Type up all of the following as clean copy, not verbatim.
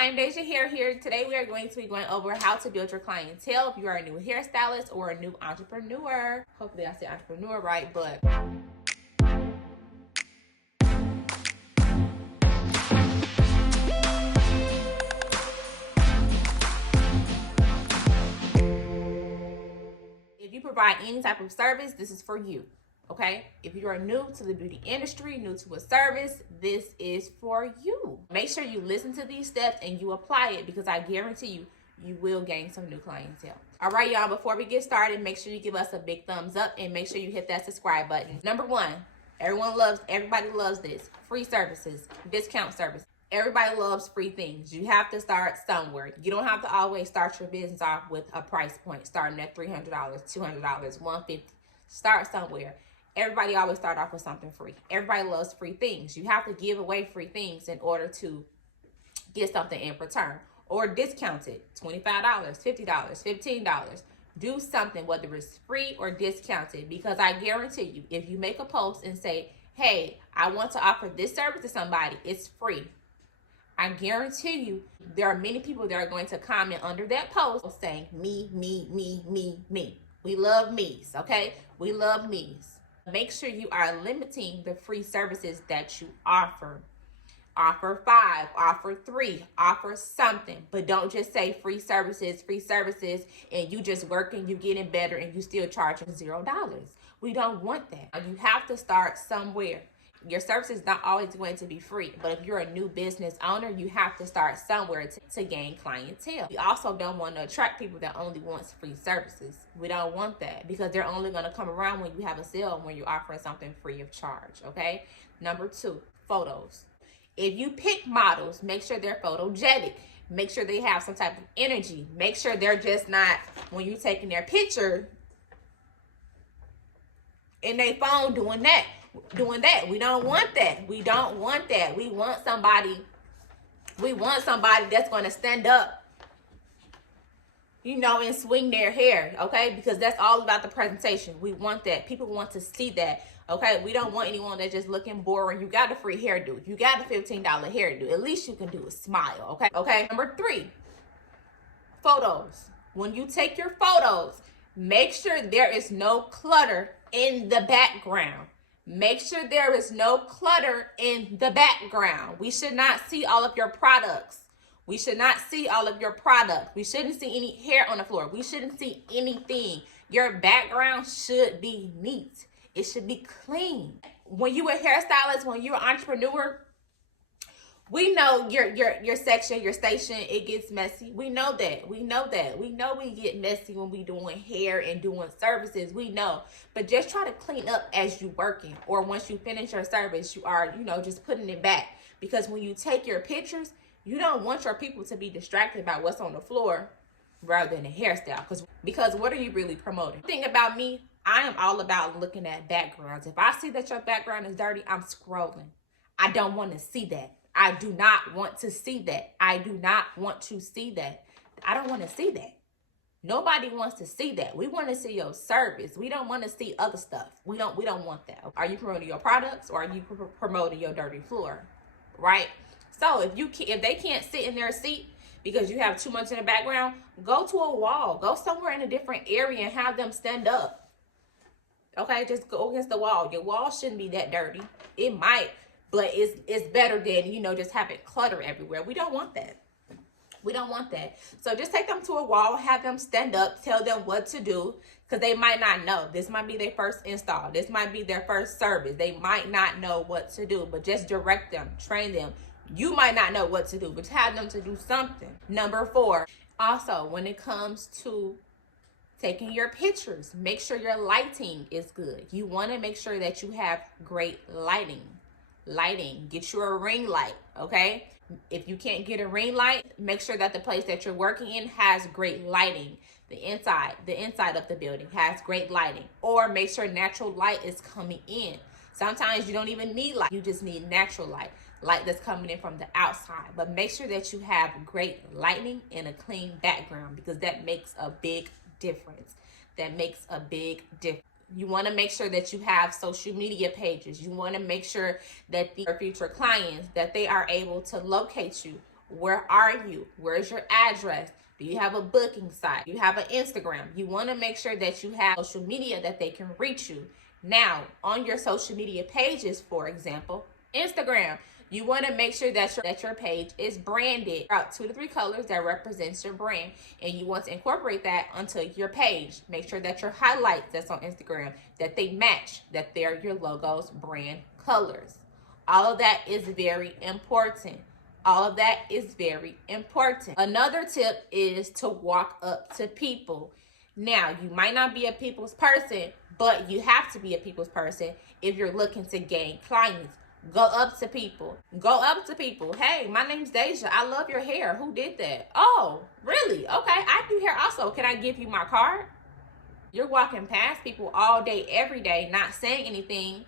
Iamdejahair here. Today we are going to be going over how to build your clientele if you are a new hairstylist or a new entrepreneur. Hopefully I said entrepreneur right, but if you provide any type of service, this is for you. Okay, if you are new to the beauty industry, new to a service, this is for you. Make sure you listen to these steps and you apply it, because I guarantee you, you will gain some new clientele. All right, y'all, before we get started, make sure you give us a big thumbs up and make sure you hit that subscribe button. Number one, everybody loves this: free services, discount service. Everybody loves free things. You have to start somewhere. You don't have to always start your business off with a price point starting at $300, $200, $150. Start somewhere. Everybody always start off with something free. Everybody loves free things. You have to give away free things in order to get something in return, or discount it. $25, $50, $15. Do something, whether it's free or discounted, because I guarantee you, if you make a post and say, hey, I want to offer this service to somebody, it's free. I guarantee you, there are many people that are going to comment under that post saying, me, me, me, me, me. We love me's, okay? We love me's. Make sure you are limiting the free services that you offer. Offer 5, offer 3, offer something. But don't just say free services, and you just working, you getting better, and you still charging $0. We don't want that. You have to start somewhere. Your service is not always going to be free, but if you're a new business owner, you have to start somewhere to gain clientele. We also don't want to attract people that only wants free services. We don't want that, because they're only going to come around when you have a sale, when you're offering something free of charge, okay? Number 2, photos. If you pick models, make sure they're photogenic. Make sure they have some type of energy. Make sure they're just not, when you're taking their picture, in their phone doing that. We don't want that. We don't want that. We want somebody that's going to stand up, and swing their hair, okay? Because that's all about the presentation. We want that. People want to see that, okay? We don't want anyone that's just looking boring. You got a free hairdo. You got a $15 hairdo. At least you can do a smile, okay? Okay. Number 3, photos. When you take your photos, make sure there is no clutter in the background. Make sure there is no clutter in the background. We should not see all of your products. We should not see all of your products. We shouldn't see any hair on the floor. We shouldn't see anything. Your background should be neat. It should be clean. When you're a hairstylist, when you're an entrepreneur, we know your section, your station, it gets messy. We know that. We know we get messy when we doing hair and doing services. We know. But just try to clean up as you working, or once you finish your service, you are, just putting it back. Because when you take your pictures, you don't want your people to be distracted by what's on the floor rather than the hairstyle. Because what are you really promoting? The thing about me, I am all about looking at backgrounds. If I see that your background is dirty, I'm scrolling. I don't want to see that. I do not want to see that. I do not want to see that. I don't want to see that. Nobody wants to see that. We want to see your service. We don't want to see other stuff. We don't want that. Are you promoting your products, or are you promoting your dirty floor? Right? So if they can't sit in their seat because you have too much in the background, go to a wall. Go somewhere in a different area and have them stand up. Okay? Just go against the wall. Your wall shouldn't be that dirty. It might, but it's better than, just having clutter everywhere. We don't want that. We don't want that. So just take them to a wall, have them stand up, tell them what to do, because they might not know. This might be their first install. This might be their first service. They might not know what to do, but just direct them, train them. You might not know what to do, but have them to do something. Number 4, also, when it comes to taking your pictures, make sure your lighting is good. You want to make sure that you have great lighting. Get you a ring light, okay? If you can't get a ring light, make sure that the place that you're working in has great lighting. The inside of the building has great lighting. Or make sure natural light is coming in. Sometimes you don't even need light. You just need natural light that's coming in from the outside. But make sure that you have great lighting and a clean background, because that makes a big difference. You want to make sure that you have social media pages. You want to make sure that your future clients, that they are able to locate you Where are you? Where's your address? Do you have a booking site? Do you have an Instagram? You want to make sure that you have social media that they can reach you. Now, on your social media pages, for example, Instagram, you want to make sure that your page is branded about 2 to 3 colors that represents your brand, and you want to incorporate that onto your page. Make sure that your highlights that's on Instagram, that they match, that they're your logo's brand colors. All of that is very important. All of that is very important. Another tip is to walk up to people. Now, you might not be a people's person, but you have to be a people's person if you're looking to gain clients. Go up to people. Go up to people. Hey, my name's Deja. I love your hair. Who did that? Oh, really? Okay, I do hair also. Can I give you my card? You're walking past people all day, every day, not saying anything,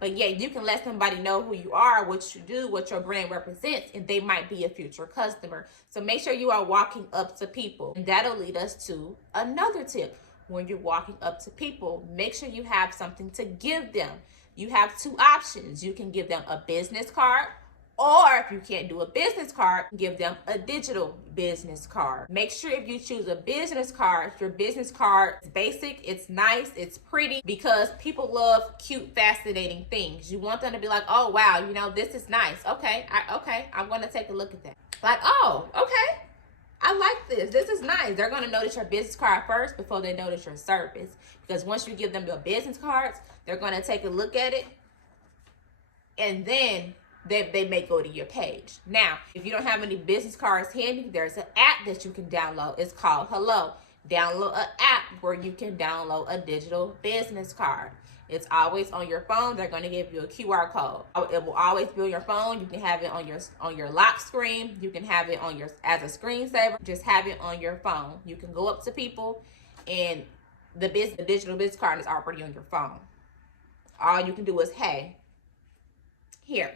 but yet you can let somebody know who you are, what you do, what your brand represents, and they might be a future customer. So make sure you are walking up to people. And that'll lead us to another tip. When you're walking up to people, make sure you have something to give them. You have 2 options. You can give them a business card, or if you can't do a business card, give them a digital business card. Make sure if you choose a business card, your business card is basic, it's nice, it's pretty, because people love cute, fascinating things. You want them to be like, oh wow, you know, this is nice. Okay, I'm gonna take a look at that. Like, oh, okay, I like this. This is nice. They're gonna notice your business card first before they notice your service. Because once you give them your business cards, they're gonna take a look at it, and then they may go to your page. Now, if you don't have any business cards handy, there's an app that you can download. It's called Hello. Download an app where you can download a digital business card. It's always on your phone. They're going to give you a QR code. It will always be on your phone. You can have it on your lock screen. You can have it on your as a screensaver. Just have it on your phone. You can go up to people, and the digital business card is already on your phone. All you can do is, hey, here.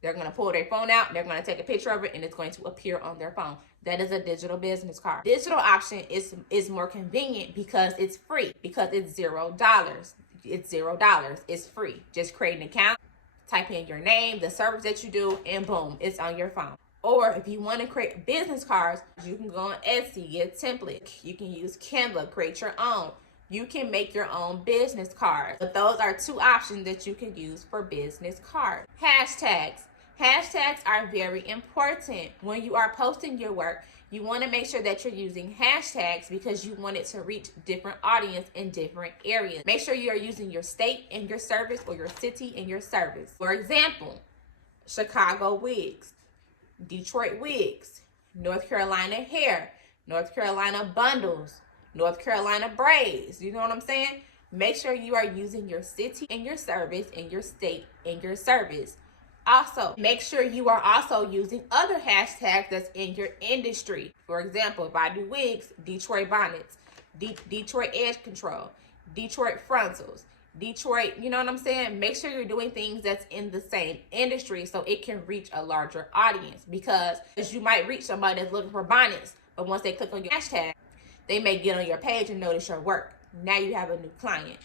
They're going to pull their phone out, they're going to take a picture of it, and it's going to appear on their phone. That is a digital business card. Digital option is more convenient because it's free, because it's $0. It's $0. It's free. Just create an account, type in your name, the service that you do, and boom, it's on your phone. Or if you want to create business cards, you can go on Etsy, get a template. You can use Canva, create your own. You can make your own business cards. But those are 2 options that you can use for business cards. Hashtags. Hashtags are very important. When you are posting your work, you want to make sure that you're using hashtags because you want it to reach different audience in different areas. Make sure you are using your state in your service or your city in your service. For example, Chicago wigs, Detroit wigs, North Carolina hair, North Carolina bundles, North Carolina braids. You know what I'm saying? Make sure you are using your city in your service and your state in your service. Also, make sure you are also using other hashtags that's in your industry. For example, if I do wigs, Detroit bonnets, Detroit edge control, Detroit frontals, Detroit, you know what I'm saying? Make sure you're doing things that's in the same industry so it can reach a larger audience, because you might reach somebody that's looking for bonnets, but once they click on your hashtag, they may get on your page and notice your work. Now you have a new client.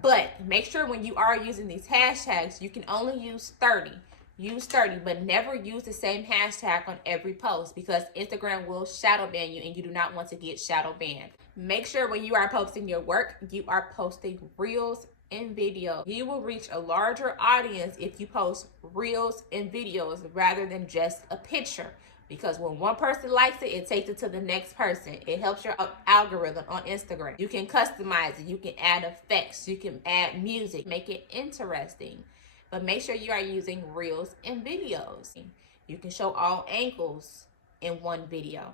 But make sure when you are using these hashtags, you can only use 30. Use 30, but never use the same hashtag on every post, because Instagram will shadow ban you and you do not want to get shadow banned. Make sure when you are posting your work, you are posting reels and videos. You will reach a larger audience if you post reels and videos rather than just a picture. Because when one person likes it, it takes it to the next person. It helps your algorithm on Instagram. You can customize it. You can add effects. You can add music. Make it interesting. But make sure you are using reels and videos. You can show all angles in one video.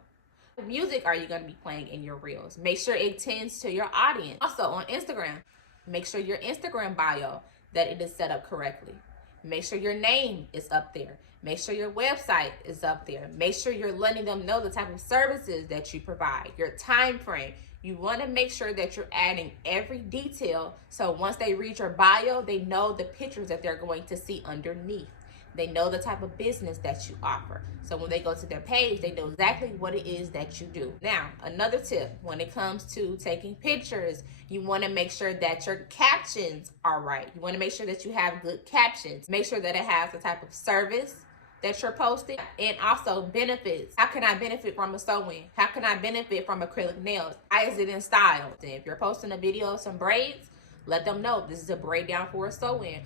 What music are you going to be playing in your reels? Make sure it tends to your audience. Also on Instagram, make sure your Instagram bio, that it is set up correctly. Make sure your name is up there. Make sure your website is up there. Make sure you're letting them know the type of services that you provide, your time frame. You want to make sure that you're adding every detail, so once they read your bio, they know the pictures that they're going to see underneath. They know the type of business that you offer. So when they go to their page, they know exactly what it is that you do. Now, another tip, when it comes to taking pictures, you want to make sure that your captions are right. You want to make sure that you have good captions. Make sure that it has the type of service, that you're posting, and also benefits. How can I benefit from a sew-in? How can I benefit from acrylic nails? Why is it in style? If you're posting a video of some braids, let them know this is a braid down for a sew-in,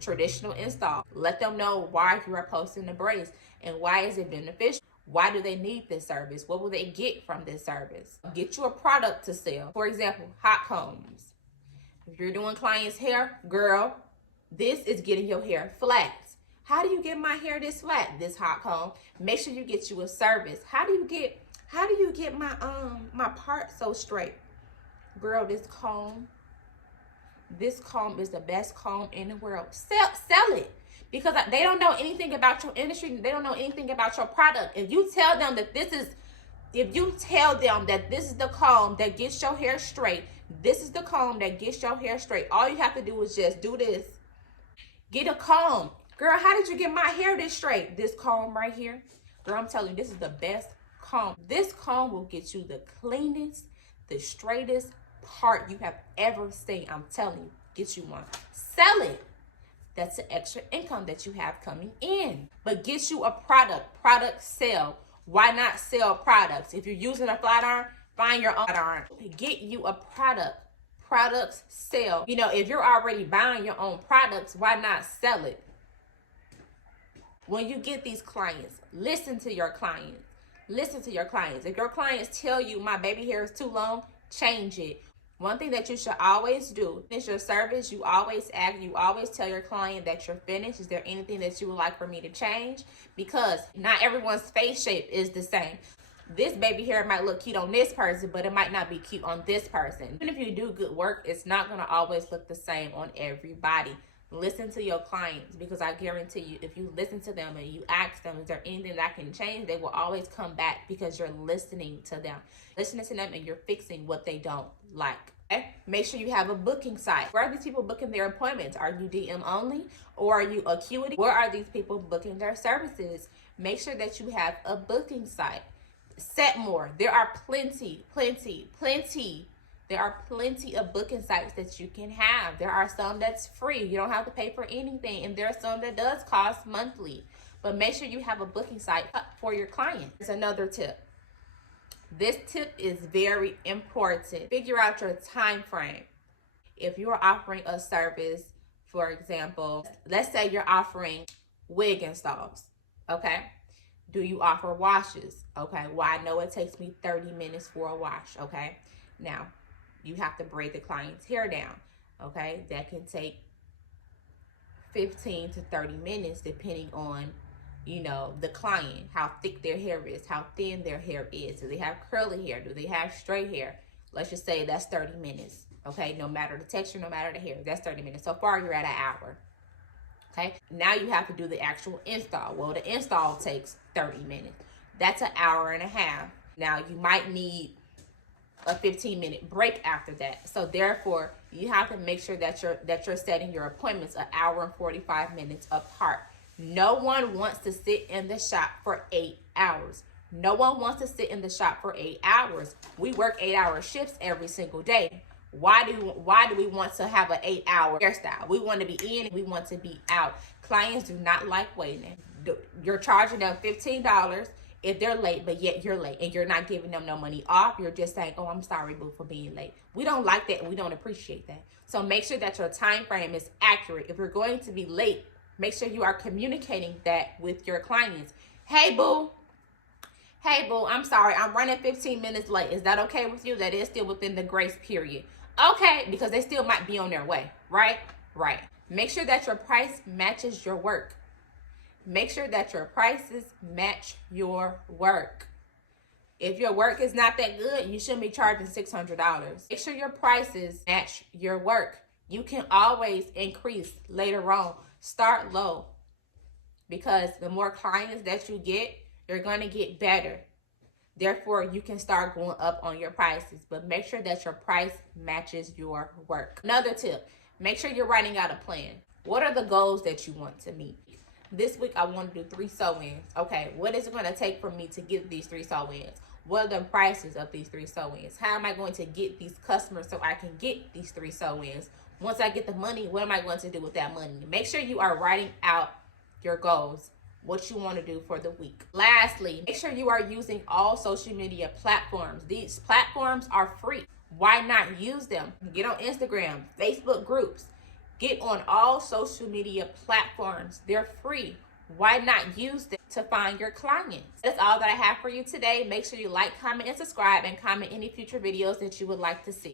traditional install. Let them know why you are posting the braids and why is it beneficial. Why do they need this service? What will they get from this service? Get you a product to sell. For example, hot combs. If you're doing clients' hair, girl, this is getting your hair flat. How do you get my hair this flat? This hot comb. Make sure you get you a service. How do you get my part so straight? Girl, this comb is the best comb in the world. Sell it. Because they don't know anything about your industry. They don't know anything about your product. If you tell them that this is the comb that gets your hair straight, this is the comb that gets your hair straight, all you have to do is just do this. Get a comb. Girl, how did you get my hair this straight? This comb right here. Girl, I'm telling you, this is the best comb. This comb will get you the cleanest, the straightest part you have ever seen. I'm telling you, get you one. Sell it. That's the extra income that you have coming in. But get you a product. Product sell. Why not sell products? If you're using a flat iron, find your own flat iron. Get you a product. Products sell. You know, if you're already buying your own products, why not sell it? When you get these clients, listen to your clients. Listen to your clients. If your clients tell you my baby hair is too long, change it. One thing that you should always do is your service. You always tell your client that you're finished. Is there anything that you would like for me to change? Because not everyone's face shape is the same. This baby hair might look cute on this person, but it might not be cute on this person. Even if you do good work, it's not going to always look the same on everybody. Listen to your clients, because I guarantee you, if you listen to them and you ask them, is there anything that I can change? They will always come back because you're listening to them. Listening to them and you're fixing what they don't like. Okay? Make sure you have a booking site. Where are these people booking their appointments? Are you DM only or are you Acuity? Where are these people booking their services? Make sure that you have a booking site. Set more. There are plenty. There are plenty of booking sites that you can have. There are some that's free. You don't have to pay for anything. And there are some that does cost monthly. But make sure you have a booking site for your client. There's another tip. This tip is very important. Figure out your time frame. If you're offering a service, for example, let's say you're offering wig installs, okay? Do you offer washes? Okay, well, I know it takes me 30 minutes for a wash, okay? Now, you have to braid the client's hair down, okay? That can take 15 to 30 minutes depending on, you know, the client, how thick their hair is, how thin their hair is. Do they have curly hair? Do they have straight hair? Let's just say that's 30 minutes, okay? No matter the texture, no matter the hair, that's 30 minutes. So far, you're at an hour, okay? Now you have to do the actual install. Well, the install takes 30 minutes. That's an hour and a half. Now, you might need a 15-minute break after that. So therefore, you have to make sure that you're setting your appointments an hour and 45 minutes apart. No one wants to sit in the shop for 8 hours. No one wants to sit in the shop for 8 hours. We work 8-hour shifts every single day. Why do we want to have an 8-hour hairstyle? We want to be in, we want to be out. Clients do not like waiting. You're charging them $15 if they're late, but yet you're late and you're not giving them no money off. You're just saying, oh, I'm sorry, boo, for being late. We don't like that and we don't appreciate that. So make sure that your time frame is accurate. If you're going to be late, make sure you are communicating that with your clients. Hey, boo, I'm sorry, I'm running 15 minutes late. Is that okay with you? That is still within the grace period. Okay, because they still might be on their way, right? Right. Make sure that your price matches your work. Make sure that your prices match your work. If your work is not that good, you shouldn't be charging $600. Make sure your prices match your work. You can always increase later on. Start low, because the more clients that you get, you're going to get better. Therefore, you can start going up on your prices, but make sure that your price matches your work. Another tip, make sure you're writing out a plan. What are the goals that you want to meet? This week, I want to do 3 sew-ins. Okay, what is it going to take for me to get these 3 sew-ins? What are the prices of these 3 sew-ins? How am I going to get these customers so I can get these 3 sew-ins? Once I get the money, what am I going to do with that money? Make sure you are writing out your goals. what you want to do for the week. Lastly, make sure you are using all social media platforms. These platforms are free. Why not use them? Get on Instagram, Facebook groups. Get on all social media platforms. They're free. Why not use them to find your clients? That's all that I have for you today. Make sure you like, comment, and subscribe, and comment any future videos that you would like to see.